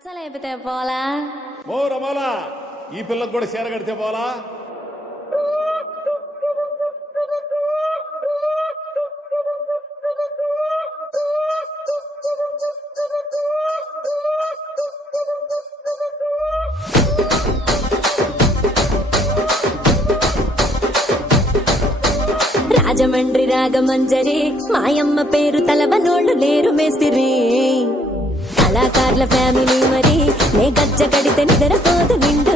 పచ్చలేపితే పోలా ఓ రమోలా ఈ పిల్లకు కూడా చీర కడితే పోలా. రాజమండ్రి రాగమంజరి మాయమ్మ పేరు తలవనోళ్ళు లేరు మేస్తిరి కళాకారుల ఫ్యామిలీ మరి నే గజ్జ కడితే నిద్రపోదు నిండు